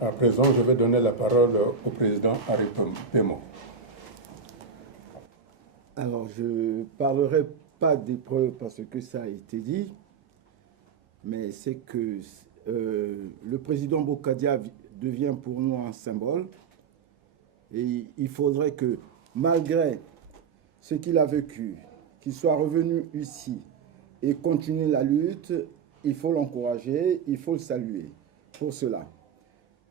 À présent, je vais donner la parole au président Henri Pémo. Alors, je ne parlerai pas des preuves parce que ça a été dit, mais c'est que le président Bokadia devient pour nous un symbole et il faudrait que, malgré ce qu'il a vécu, qu'il soit revenu ici et continuer la lutte, il faut l'encourager, il faut le saluer pour cela.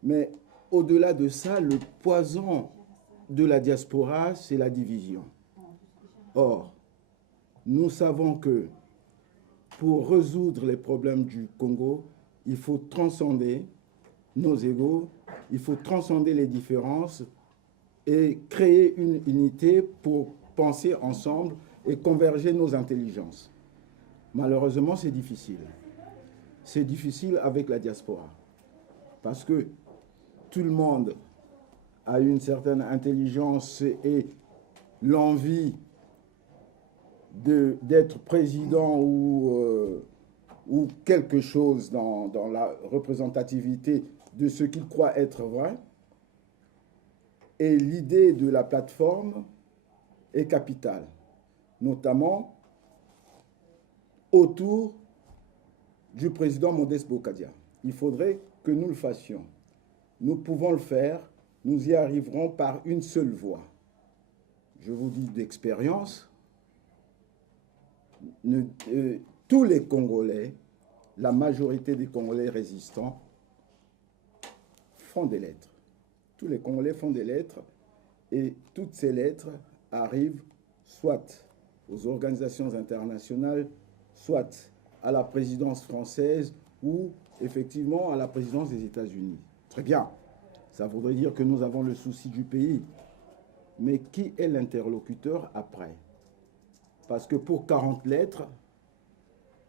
Mais au-delà de ça, le poison de la diaspora, c'est la division. Or, nous savons que pour résoudre les problèmes du Congo, il faut transcender nos égos, il faut transcender les différences et créer une unité pour penser ensemble et converger nos intelligences. Malheureusement, c'est difficile. C'est difficile avec la diaspora parce que tout le monde a une certaine intelligence et l'envie d'être président ou quelque chose dans la représentativité de ce qu'il croit être vrai. Et l'idée de la plateforme est capitale, notamment autour du président Modeste Bokadia. Il faudrait que nous le fassions. Nous pouvons le faire, nous y arriverons par une seule voie. Je vous dis d'expérience, tous les Congolais, la majorité des Congolais résistants, font des lettres. Tous les Congolais font des lettres et toutes ces lettres arrivent soit aux organisations internationales, soit à la présidence française ou effectivement à la présidence des États-Unis. Très bien, ça voudrait dire que nous avons le souci du pays. Mais qui est l'interlocuteur après? Parce que pour 40 lettres,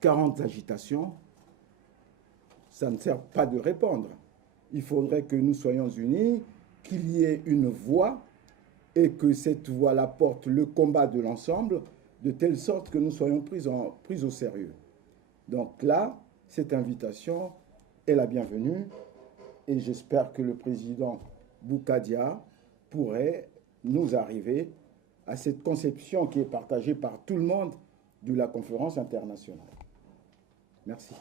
40 agitations, ça ne sert pas de répondre. Il faudrait que nous soyons unis, qu'il y ait une voix et que cette voix-là porte le combat de l'ensemble, de telle sorte que nous soyons pris au sérieux. Donc là, cette invitation est la bienvenue et j'espère que le président Bokadia pourrait nous arriver à cette conception qui est partagée par tout le monde de la conférence internationale. Merci.